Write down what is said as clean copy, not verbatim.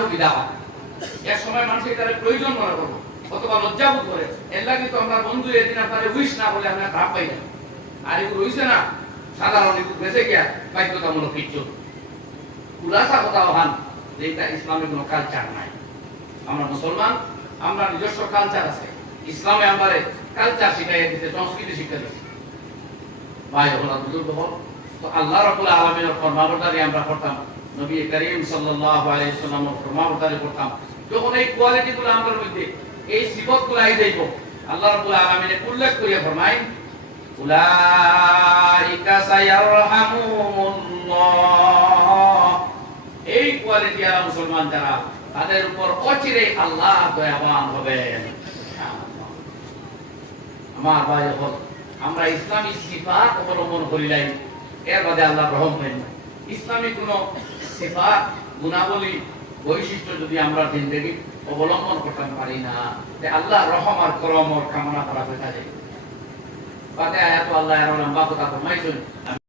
সুবিধা হয়। এক সময় মানুষ এটার প্রয়োজন মনে করবো অথবা লজ্জাবোধ করে, এর লাগে তো আমরা বন্ধু এদিন আপনার উইশ না বলে আমরা খারাপ পাই না। আর এগুলো হইছে না সাধারণ একটু বেঁচে গিয়া বাধ্যতামূলক কিছু খুলাসা কথা হান যে এটা ইসলামের কোনো কালচার নাই। আমরা মুসলমান, আমরা নিজস্ব কালচার আছে। ইসলামে আমাদের কালচার শিখাই দিতে, সংস্কৃতি শিক্ষা দিচ্ছে। ভাই হল বুজুর্গ হল তো আল্লাহ রাব্বুল আলামিনের ফরমাবরদারি আমরা করতাম, নবী করিম সাল্লাল্লাহু আলাইহি ওয়াসাল্লামের ফরমাবরদারি করতাম। যখন এই কোয়ালিটিগুলো আমাদের মধ্যে, এই সিফাতগুলো আই যাইব, আল্লাহ রাব্বুল আলামিন উল্লেখ করে ফরমায় উলাইকা সায়ারহামুল্লাহ। এই কোয়ালিটি আর মুসলমান যারা, তাদের উপর অচিরেই আল্লাহ দয়াবান হবেন। আমার ভাই হল আমরা ইসলামী সিফাত অবলম্বন করিলাই, এর বাদে আল্লাহ রহম করেন। ইসলামী কোন সিফাত, গুণাবলী, বৈশিষ্ট্য যদি আমরা জিন্দেগি অবলম্বন করতে পারি না, আল্লাহ রহম আর করম কামনা করা হয়ে থাকে। বাদে আয়াত আল্লাহ লম্বা কথা ফরমাইছেন।